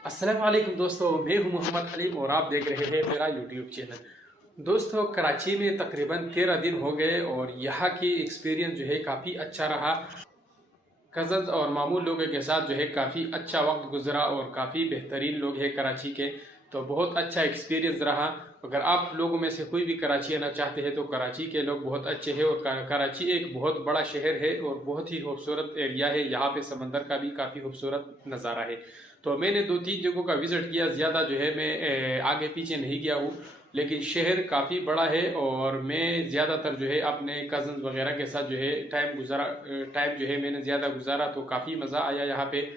अस्सलाम वालेकुम दोस्तों, मैं हूं मोहम्मद हलीम और आप देख रहे हैं मेरा यूट्यूब चैनल। दोस्तों, कराची में तकरीबन 13 दिन हो गए और यहाँ की एक्सपीरियंस जो है काफ़ी अच्छा रहा। कज़न्स और मामू लोगों के साथ जो है काफ़ी अच्छा वक्त गुजरा और काफ़ी बेहतरीन लोग हैं कराची के, तो बहुत अच्छा एक्सपीरियंस रहा। अगर आप लोगों में से कोई भी कराची आना चाहते हैं तो कराची के लोग बहुत अच्छे हैं और कराची एक बहुत बड़ा शहर है और बहुत ही खूबसूरत एरिया है। यहाँ पे समंदर का भी काफ़ी खूबसूरत नज़ारा है। तो मैंने 2-3 जगहों का विज़िट किया, ज़्यादा जो है मैं आगे पीछे नहीं गया हूँ, लेकिन शहर काफ़ी बड़ा है और मैं ज़्यादातर जो है अपने कज़न्स वगैरह के साथ जो है टाइम जो है मैंने ज़्यादा गुजारा, तो काफ़ी मज़ा आया यहाँ पे।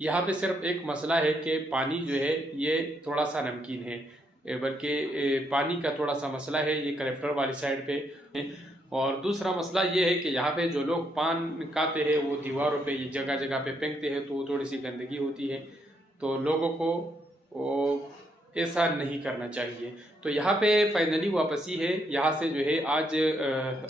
यहाँ पे सिर्फ एक मसला है कि पानी जो है ये थोड़ा सा नमकीन है, बल्कि पानी का थोड़ा सा मसला है ये कलेक्टर वाली साइड पे। और दूसरा मसला ये है कि यहाँ पे जो लोग पान खाते हैं वो दीवारों पे ये जगह जगह पे फेंकते हैं, तो थोड़ी सी गंदगी होती है, तो लोगों को वो ऐसा नहीं करना चाहिए। तो यहाँ पे फाइनली वापसी है यहाँ से जो है आज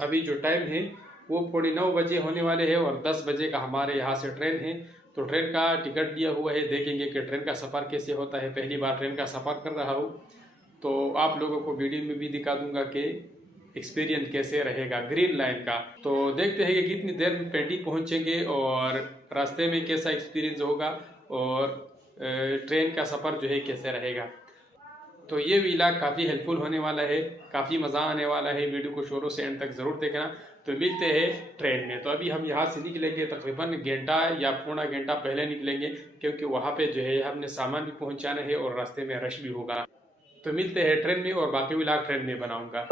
अभी जो टाइम है वो 9:30 होने वाले हैं और 10 बजे का हमारे यहाँ से ट्रेन है। तो ट्रेन का टिकट दिया हुआ है, देखेंगे कि ट्रेन का सफ़र कैसे होता है। पहली बार ट्रेन का सफ़र कर रहा हूँ, तो आप लोगों को वीडियो में भी दिखा दूंगा कि एक्सपीरियंस कैसे रहेगा ग्रीन लाइन का। तो देखते हैं कि कितनी देर में पेंडी पहुंचेंगे और रास्ते में कैसा एक्सपीरियंस होगा और ट्रेन का सफ़र जो है कैसे रहेगा। तो ये व्लॉग काफ़ी हेल्पफुल होने वाला है, काफ़ी मज़ा आने वाला है। वीडियो को शुरू से एंड तक ज़रूर देखना। तो मिलते हैं ट्रेन में। तो अभी हम यहाँ से निकलेंगे, तकरीबन घंटा या पौना घंटा पहले निकलेंगे, क्योंकि वहाँ पे जो है हमने सामान भी पहुँचाना है और रास्ते में रश भी होगा। तो मिलते हैं ट्रेन में और बाकी व्लॉग ट्रेन में बनाऊँगा।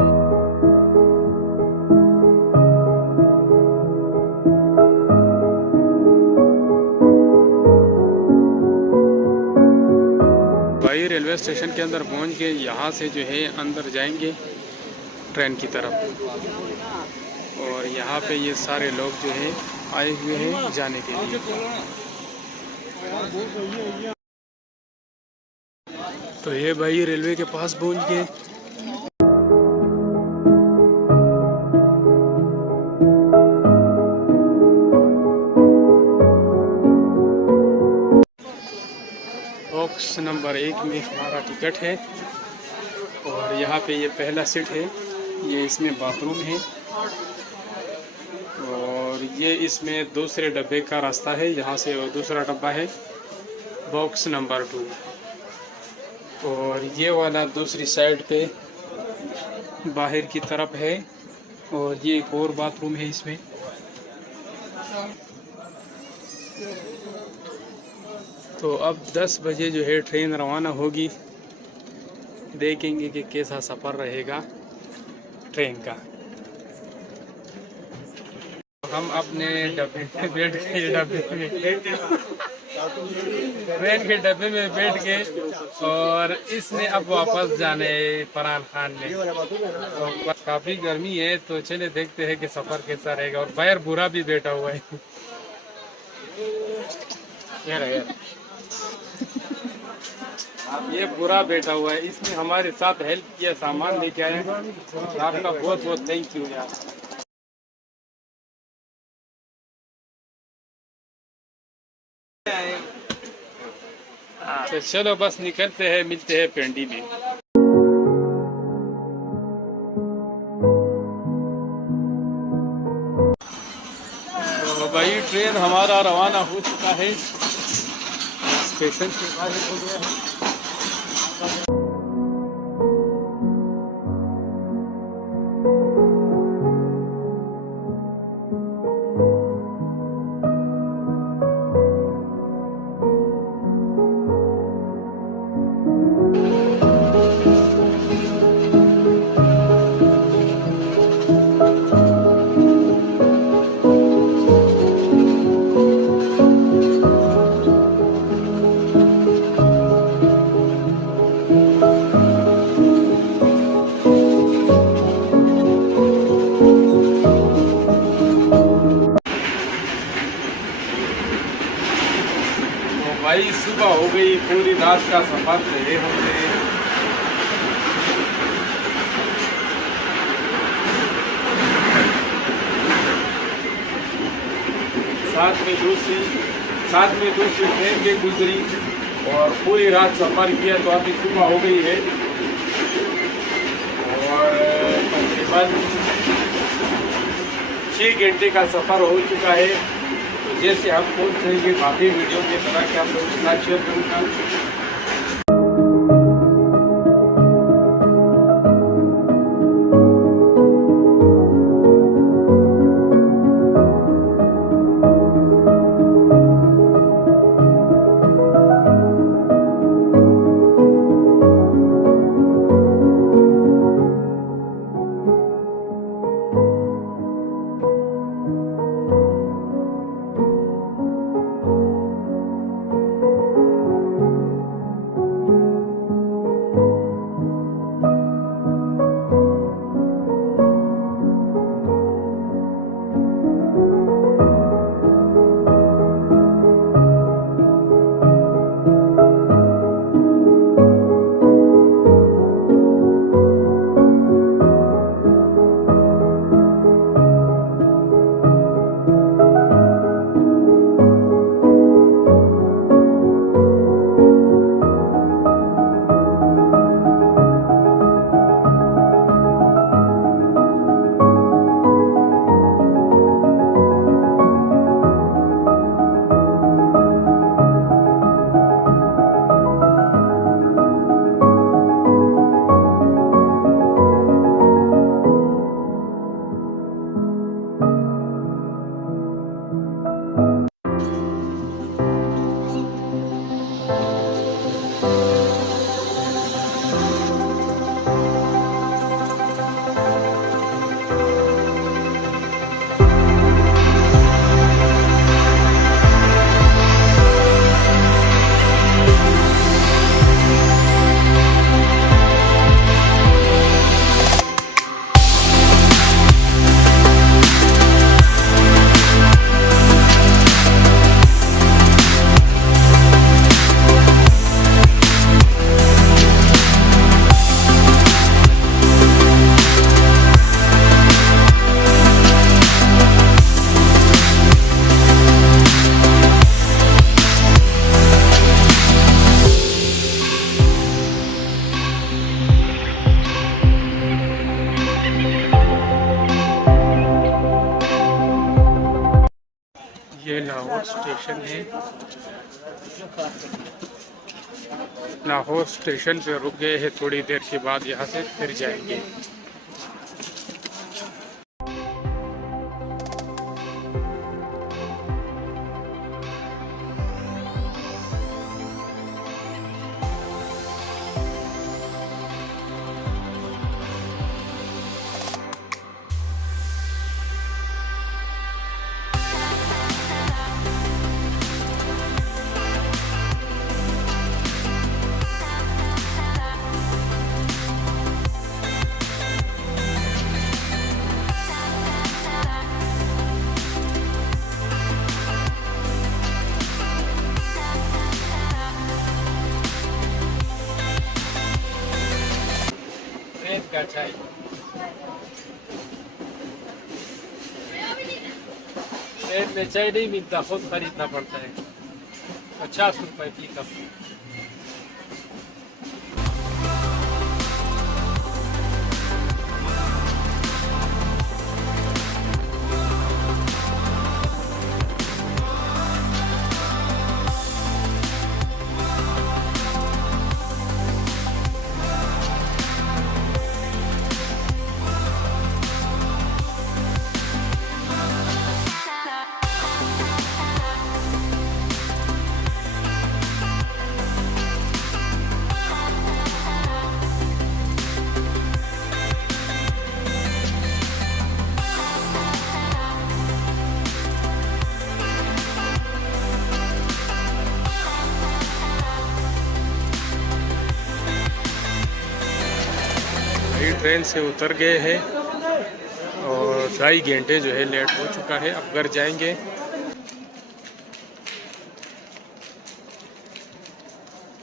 भाई रेलवे स्टेशन के अंदर पहुंच गए, यहाँ से जो है अंदर जाएंगे ट्रेन की तरफ। और यहाँ पे ये सारे लोग जो है आए हुए हैं जाने के लिए। तो ये भाई रेलवे के पास पहुंच गए। बॉक्स नंबर 1 में हमारा टिकट है और यहाँ पे ये पहला सीट है, ये इसमें बाथरूम है और ये इसमें दूसरे डब्बे का रास्ता है, यहाँ से और दूसरा डब्बा है बॉक्स नंबर 2। और ये वाला दूसरी साइड पे बाहर की तरफ है और ये एक और बाथरूम है इसमें। तो अब 10 बजे जो है ट्रेन रवाना होगी, देखेंगे कि कैसा सफ़र रहेगा ट्रेन का। हम अपने डब्बे में बैठ के ट्रेन के डब्बे में बैठ गए और इसने अब वापस जाने फरहान खान ने। तो काफ़ी गर्मी है, तो चले देखते हैं कि सफ़र कैसा रहेगा। और बाहर बुरा भी बैठा हुआ है यार ये बुरा बैठा हुआ है, इसने हमारे साथ हेल्प किया, सामान लेके आए। आपका बहुत बहुत थैंक यू यार। तो चलो बस निकलते हैं, मिलते हैं पेंडी में। तो भाई ट्रेन हमारा रवाना हो चुका है, स्टेशन से बाहर हो गया है। भाई सुबह हो गई, पूरी रात का सफर रहे हमने। साथ में दूसरी ट्रेन भी गुजरी और पूरी रात सफ़र किया तो अभी सुबह हो गई है और तकरीबन 6 घंटे का सफ़र हो चुका है। तो जैसे हम पहुँच जाएंगे बाकी वीडियो की तरह के आप लोगों के साथ शेयर करूँगा। ये लाहौर स्टेशन है। लाहौर स्टेशन पे रुक गए हैं, थोड़ी देर के बाद यहाँ से फिर जाएंगे। का चाय ट्रेन में चाय नहीं मिलता, खुद खरीदना पड़ता है। 50 रुपए की कप। ट्रेन से उतर गए हैं और 2.5 घंटे जो है लेट हो चुका है। अब घर जाएंगे।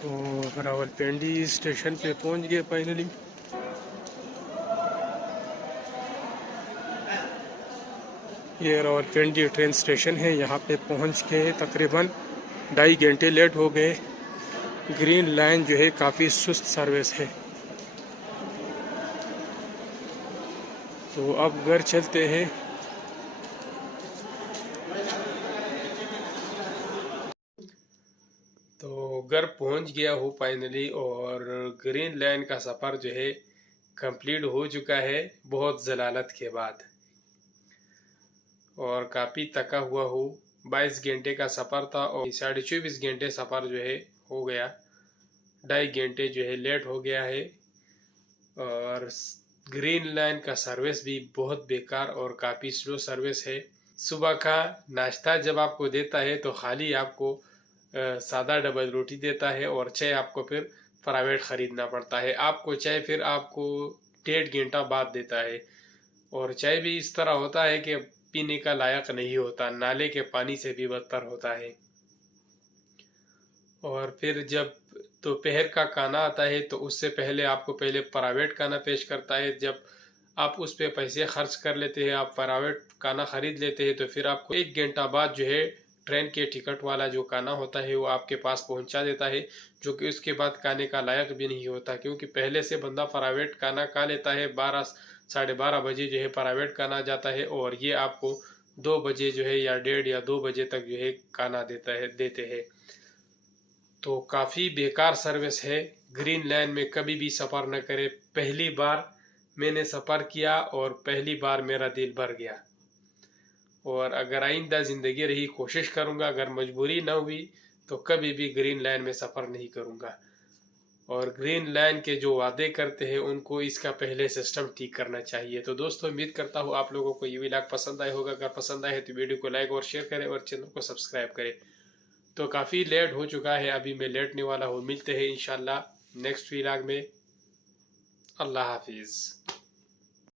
तो रावलपिंडी स्टेशन पे पहुंच गए फाइनली। ये रावलपिंडी ट्रेन स्टेशन है, यहाँ पे पहुंच के तकरीबन 2.5 घंटे लेट हो गए। ग्रीन लाइन जो है काफ़ी सुस्त सर्विस है। तो अब घर चलते हैं। तो घर पहुंच गया हूँ फाइनली, और ग्रीन लाइन का सफ़र जो है कंप्लीट हो चुका है बहुत जलालत के बाद, और काफ़ी थका हुआ हूँ। 22 घंटे का सफ़र था और 24.5 घंटे सफ़र जो है हो गया। 2.5 घंटे जो है लेट हो गया है। और ग्रीन लाइन का सर्विस भी बहुत बेकार और काफ़ी स्लो सर्विस है। सुबह का नाश्ता जब आपको देता है तो खाली आपको सादा डबल रोटी देता है, और चाय आपको फिर प्राइवेट ख़रीदना पड़ता है। आपको चाय फिर आपको 1.5 घंटा बाद देता है, और चाय भी इस तरह होता है कि पीने का लायक नहीं होता, नाले के पानी से भी बदतर होता है। और फिर जब दोपहर का खाना आता है तो उससे पहले आपको पहले प्राइवेट खाना पेश करता है। जब आप उस पे पैसे खर्च कर लेते हैं, आप प्राइवेट खाना खरीद लेते हैं, तो फिर आपको 1 घंटा बाद जो है ट्रेन के टिकट वाला जो खाना होता है वो आपके पास पहुंचा देता है, जो कि उसके बाद खाने का लायक भी नहीं होता, क्योंकि पहले से बंदा प्राइवेट खाना खा लेता है। 12 साढ़े 12 बजे जो है प्राइवेट खाना जाता है, और ये आपको 2 बजे जो है या 1:30 या 2 बजे तक जो है खाना देते हैं। तो काफ़ी बेकार सर्विस है। ग्रीन लाइन में कभी भी सफ़र न करें। पहली बार मैंने सफ़र किया और पहली बार मेरा दिल भर गया, और अगर आइंदा ज़िंदगी रही कोशिश करूँगा, अगर मजबूरी न हुई तो कभी भी ग्रीन लाइन में सफ़र नहीं करूँगा। और ग्रीन लाइन के जो वादे करते हैं उनको इसका पहले सिस्टम ठीक करना चाहिए। तो दोस्तों, उम्मीद करता हूँ आप लोगों को ये व्लॉग पसंद आया होगा। अगर पसंद आए तो वीडियो को लाइक और शेयर करें, और चैनल को सब्सक्राइब करें। तो काफ़ी लेट हो चुका है, अभी मैं लेटने वाला हूँ। मिलते हैं इंशाल्लाह नेक्स्ट व्लॉग में। अल्लाह हाफिज़।